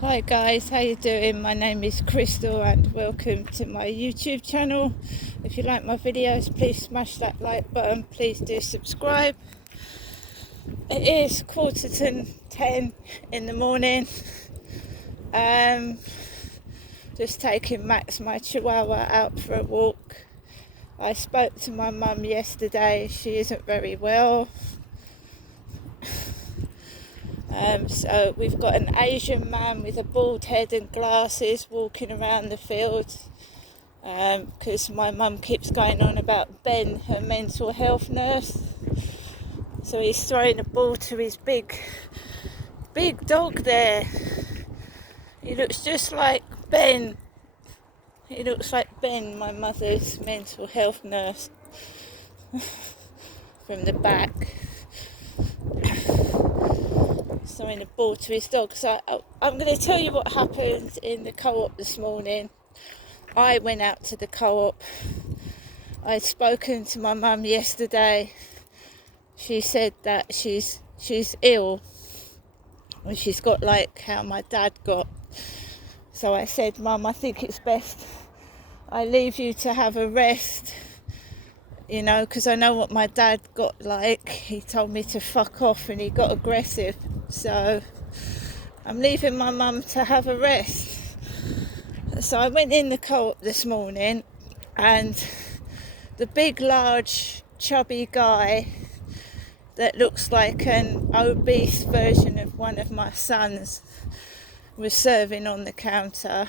Hi guys, how you doing? My name is Crystal and welcome to my YouTube channel. If you like my videos, please smash that like button. Please do subscribe. It is 9:45 in the morning. Just taking Max, my chihuahua, out for a walk. I spoke to my mum yesterday. She isn't very well. So we've got an Asian man with a bald head and glasses walking around the field because my mum keeps going on about Ben, her mental health nurse. So he's throwing a ball to his big dog there. He looks just like Ben. He looks like Ben, my mother's mental health nurse, from the back. Throwing a ball to his dog. So I'm going to tell you what happened in the co-op this morning. I went out to the co-op. I'd spoken to my mum yesterday. She said that she's ill, and she's got like how my dad got. So I said, Mum, I think it's best I leave you to have a rest, because I know what my dad got like. He told me to fuck off and he got aggressive. So I'm leaving my mum to have a rest. So I went in the co-op this morning, and the big, large, chubby guy that looks like an obese version of one of my sons was serving on the counter,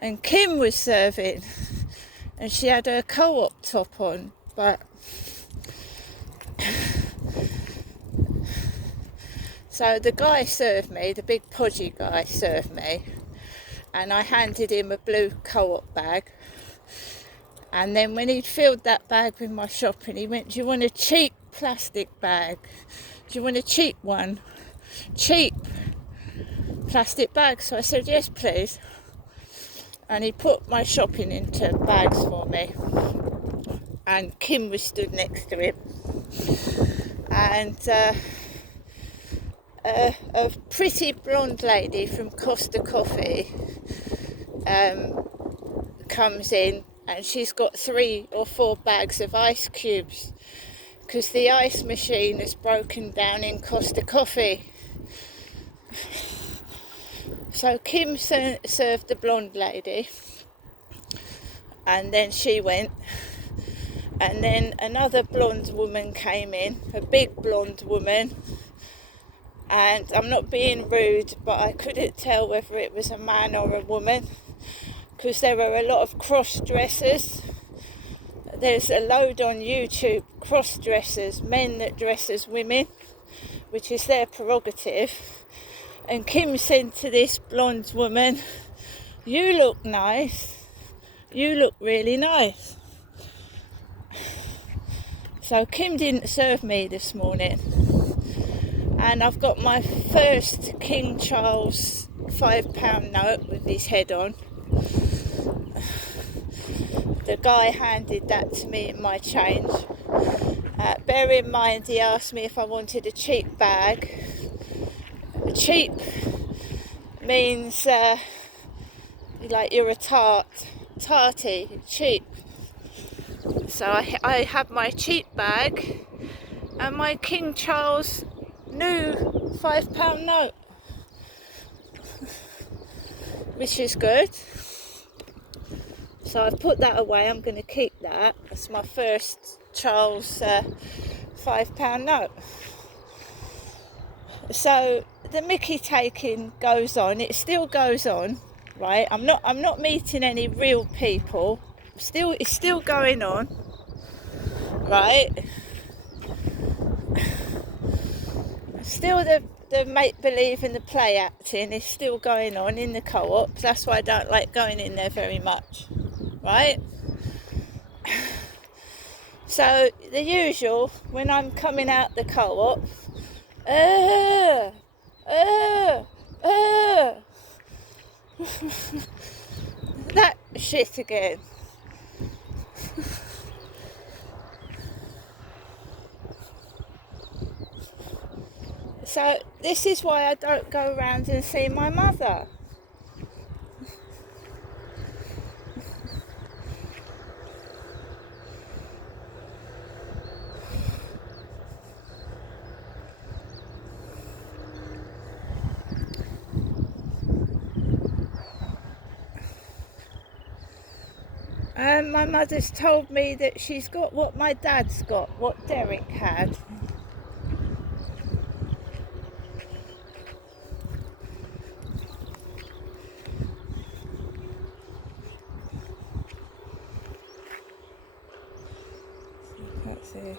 and Kim was serving, and she had her co-op top on, but so the guy served me, the big podgy guy served me, and I handed him a blue co-op bag. And then when he'd filled that bag with my shopping, he went, do you want a cheap plastic bag? Do you want a cheap one? Cheap plastic bag. So I said, yes, please. And he put my shopping into bags for me. And Kim was stood next to him. And a pretty blonde lady from Costa Coffee comes in, and she's got 3 or 4 bags of ice cubes because the ice machine is broken down in Costa Coffee. So Kim served the blonde lady, and then she went, and then another blonde woman came in, a big blonde woman, and I'm not being rude, but I couldn't tell whether it was a man or a woman because there were a lot of cross-dressers. There's a load on YouTube, cross-dressers, men that dress as women, which is their prerogative. And Kim said to this blonde woman, you look nice, you look really nice. So Kim didn't serve me this morning, and I've got my first King Charles £5 note with his head on. The guy handed that to me in my change. Bear in mind, he asked me if I wanted a cheap bag. Cheap means like you're a tarty, cheap. So I have my cheap bag and my King Charles new £5 note, which is good. So I've put that away. I'm going to keep that. That's my first Charles £5 note. So the Mickey taking goes on. It still goes on, right? I'm not meeting any real people. It's still going on, right? Still the make believe and the play acting is still going on in the co-op. That's why I don't like going in there very much, right? So the usual, when I'm coming out the co-op, that shit again. So So this is why I don't go around and see my mother. My mother's told me that she's got what my dad's got, what Derek had. That's it.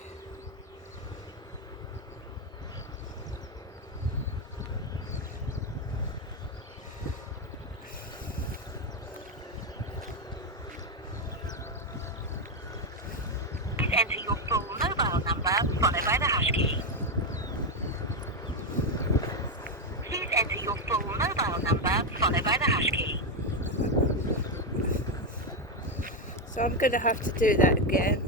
Please enter your full mobile number followed by the hash key. Please enter your full mobile number followed by the hash key. So I'm going to have to do that again.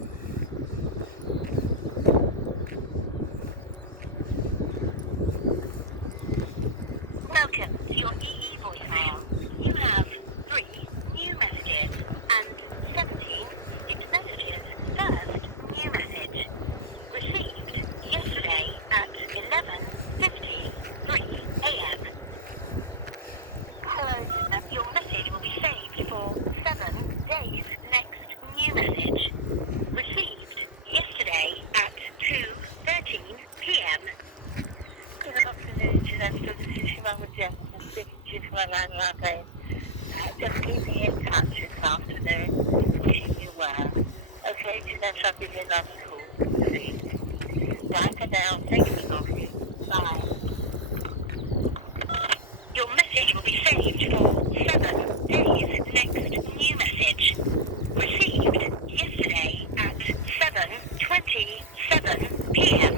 Welcome to your EE voicemail. You have 3 new messages and 17 skipped messages. First new message. Received yesterday at 11:53 a.m. Hello, your message will be saved for 7 days. Next new message. Received yesterday at 2:13 p.m. Good afternoon, Jeanette. This is Shimon Jefferson speaking to you from my landline phone. Just keeping in touch this afternoon, wishing you well. Okay, Jeanette, I'll give you another call. See. Bye for now. Thinking of you. Bye. Your message will be saved for 7 days. Next new message. Received yesterday at 7:27 p.m.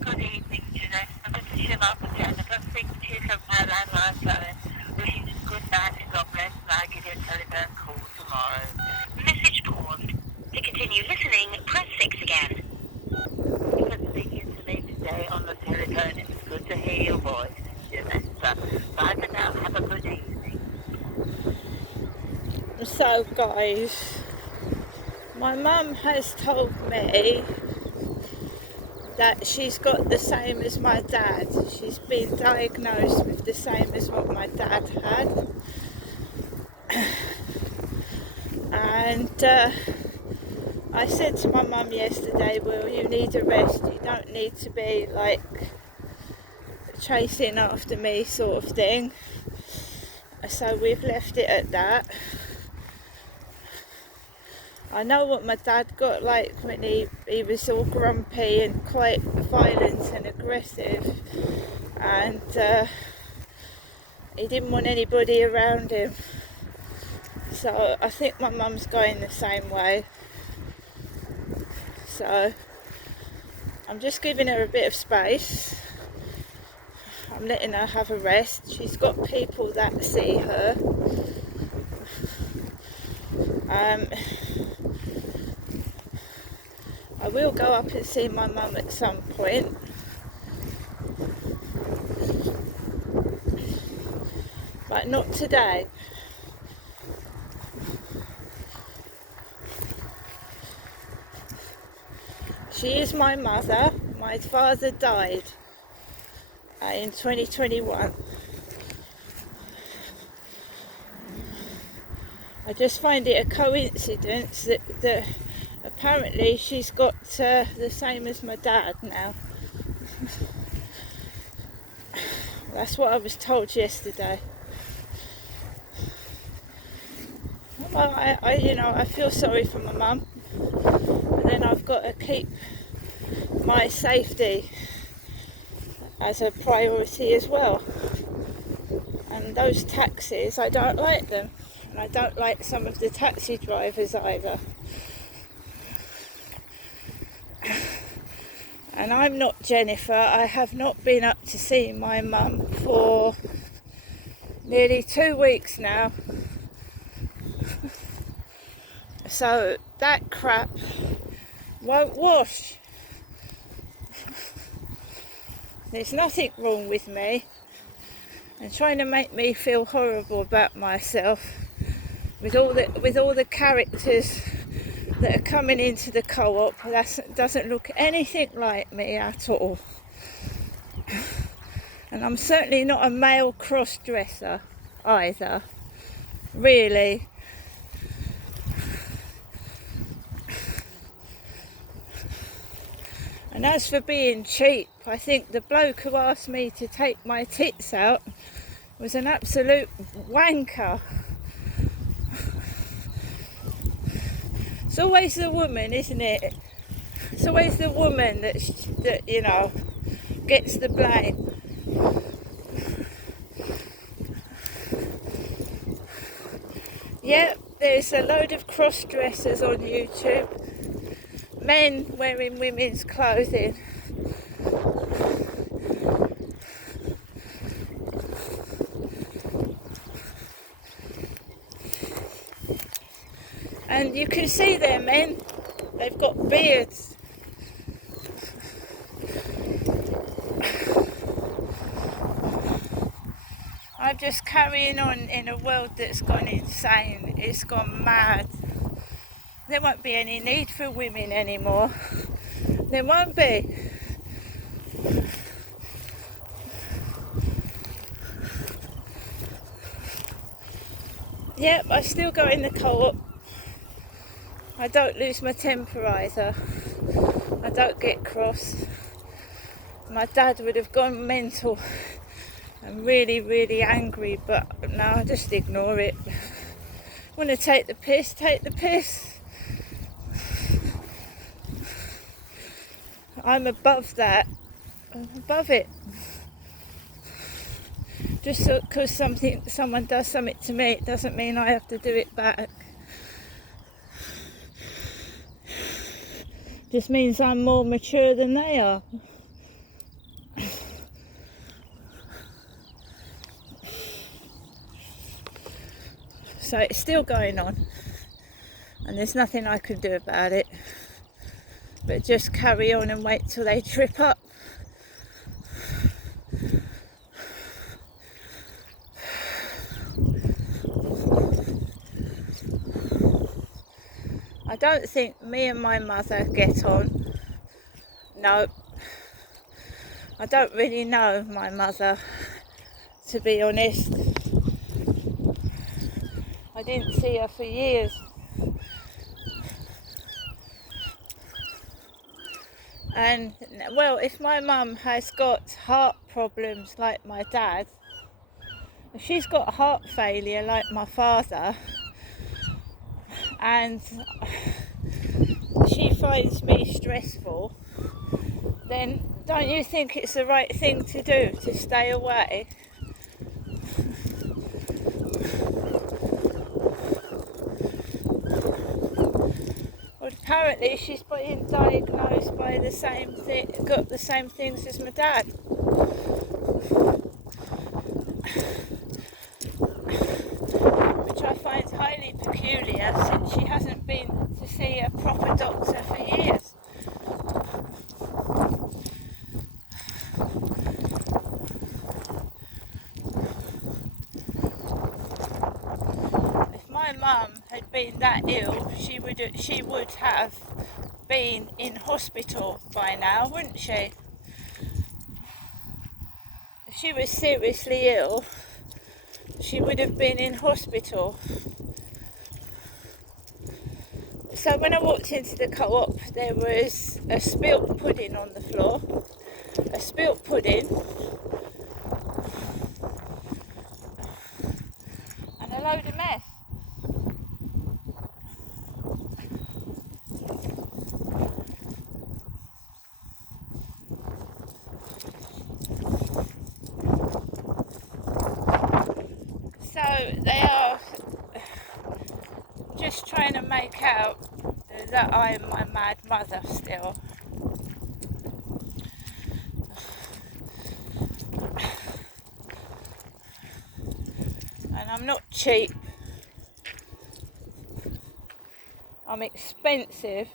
Good evening, Jeanette. This is Shimon Jennifer speaking to you from my landline phone. Wishing you good night and God bless, and I'll give you a telephone call tomorrow. Message paused. To continue listening, press 6 again. You were speaking to me today on the telephone. It's good to hear your voice, Jeanette. Bye for now. Have a good evening. So guys, my mum has told me that she's got the same as my dad. She's been diagnosed with the same as what my dad had. And I said to my mum yesterday, well, you need a rest. You don't need to be like chasing after me sort of thing. So we've left it at that. I know what my dad got like when he was all grumpy and quite violent and aggressive, and he didn't want anybody around him. So I think my mum's going the same way. So I'm just giving her a bit of space. I'm letting her have a rest. She's got people that see her. I will go up and see my mum at some point. But not today. She is my mother. My father died in 2021. I just find it a coincidence that apparently she's got the same as my dad now. That's what I was told yesterday. Well, I feel sorry for my mum, but then I've got to keep my safety as a priority as well. And those taxis, I don't like them, and I don't like some of the taxi drivers either. And I'm not Jennifer. I have not been up to see my mum for nearly 2 weeks now. So that crap won't wash. There's nothing wrong with me, and trying to make me feel horrible about myself with all the characters that are coming into the co-op. That doesn't look anything like me at all. And I'm certainly not a male cross-dresser either, really. And as for being cheap, I think the bloke who asked me to take my tits out was an absolute wanker. It's always the woman, isn't it? It's always the woman that you know, gets the blame. Yep, there's a load of cross-dressers on YouTube. Men wearing women's clothing. And you can see their men, they've got beards. I'm just carrying on in a world that's gone insane. It's gone mad. There won't be any need for women anymore. There won't be. Yep, I still go in the co-op. I don't lose my temper either. I don't get cross. My dad would have gone mental and really, really angry, but no, I just ignore it. Want to take the piss, take the piss. I'm above that. I'm above it. Just because someone does something to me, it doesn't mean I have to do it back. Just means I'm more mature than they are. So it's still going on, and there's nothing I can do about it, but just carry on and wait till they trip up. I don't think me and my mother get on. No, I don't really know my mother, to be honest. I didn't see her for years. And, well, if my mum has got heart problems like my dad, if she's got heart failure like my father, and she finds me stressful, then don't you think it's the right thing to do, to stay away? Well, apparently she's been diagnosed by the same thing, got the same things as my dad. Which I find highly peculiar, since she hasn't been to see a proper doctor for years. If my mum had been that ill, she would have been in hospital by now, wouldn't she? If she was seriously ill, she would have been in hospital. So when I walked into the co-op, there was a spilt pudding on the floor, a spilt pudding, and a load of mess. So they are just trying to make out that I'm my mad mother still. And I'm not cheap. I'm expensive.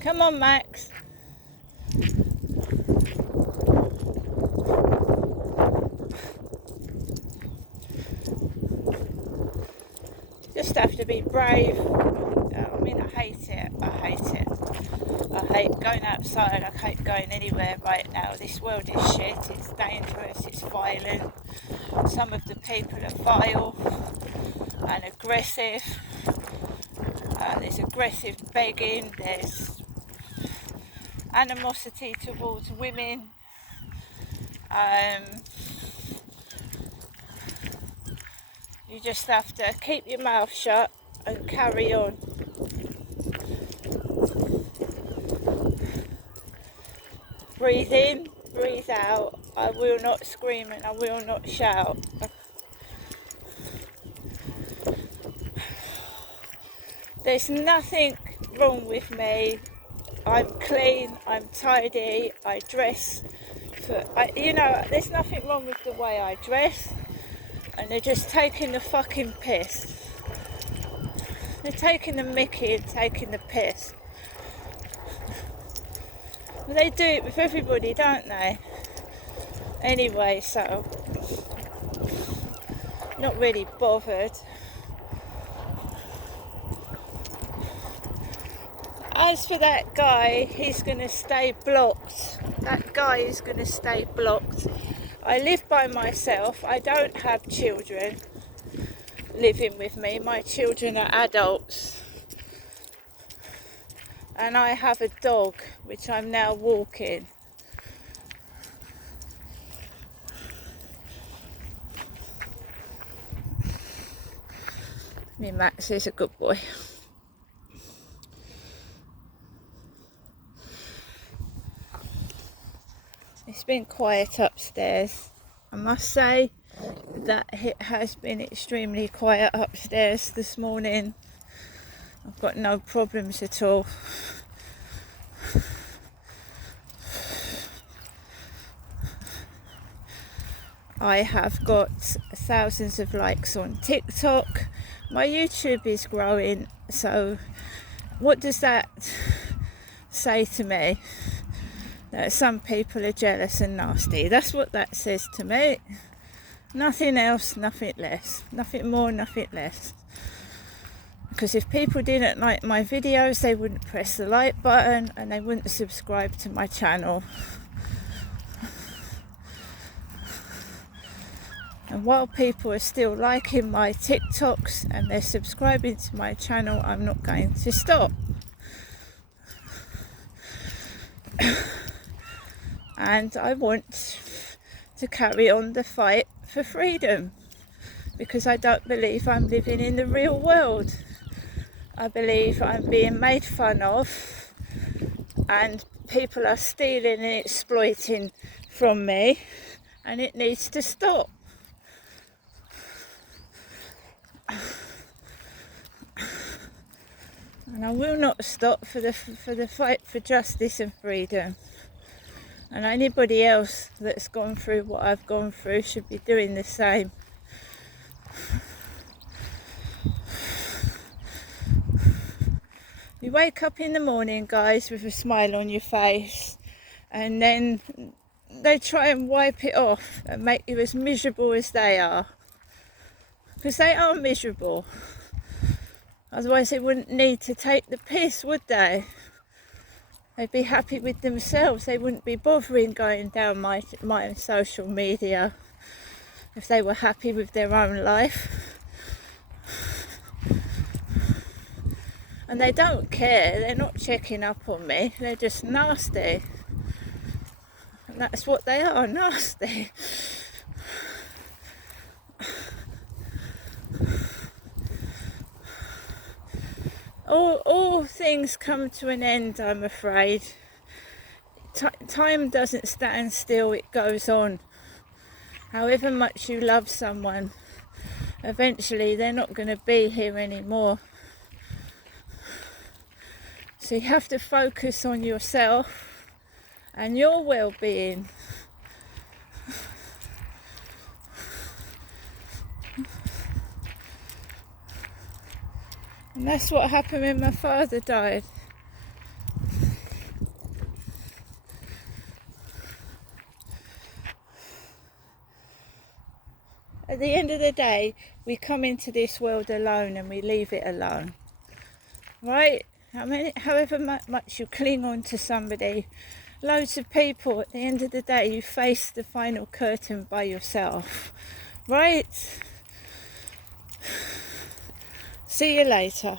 Come on, Max. have to be brave. I mean, I hate it. I hate going outside. I hate going anywhere right now. This world is shit. It's dangerous. It's violent. Some of the people are vile and aggressive. There's aggressive begging. There's animosity towards women. You just have to keep your mouth shut and carry on. Breathe in, breathe out. I will not scream and I will not shout. There's nothing wrong with me. I'm clean, I'm tidy, I dress. There's nothing wrong with the way I dress. And they're just taking the fucking piss. They're taking the mickey and taking the piss. Well, they do it with everybody, don't they? Anyway, so not really bothered. As for that guy, he's going to stay blocked. That guy is going to stay blocked. I live by myself. I don't have children living with me. My children are adults. And I have a dog, which I'm now walking. Me Max is a good boy. It's been quiet upstairs. I must say that it has been extremely quiet upstairs this morning. I've got no problems at all. I have got thousands of likes on TikTok. My YouTube is growing, so what does that say to me? That some people are jealous and nasty. That's what that says to me. Nothing else, nothing less. Nothing more, nothing less. Because if people didn't like my videos, they wouldn't press the like button and they wouldn't subscribe to my channel. And while people are still liking my TikToks and they're subscribing to my channel, I'm not going to stop. And I want to carry on the fight for freedom, because I don't believe I'm living in the real world. I believe I'm being made fun of and people are stealing and exploiting from me, and it needs to stop. And I will not stop for the fight for justice and freedom. And anybody else that's gone through what I've gone through should be doing the same. You wake up in the morning, guys, with a smile on your face, and then they try and wipe it off and make you as miserable as they are. Because they are miserable. Otherwise they wouldn't need to take the piss, would they? They'd be happy with themselves. They wouldn't be bothering going down my social media if they were happy with their own life. And they don't care. They're not checking up on me. They're just nasty. And that's what they are, nasty. All things come to an end, I'm afraid. Time doesn't stand still, it goes on. However much you love someone, eventually they're not going to be here anymore. So you have to focus on yourself and your well-being. And that's what happened when my father died. At the end of the day, we come into this world alone and we leave it alone. Right? However much you cling on to somebody, loads of people, at the end of the day, you face the final curtain by yourself. Right? See you later.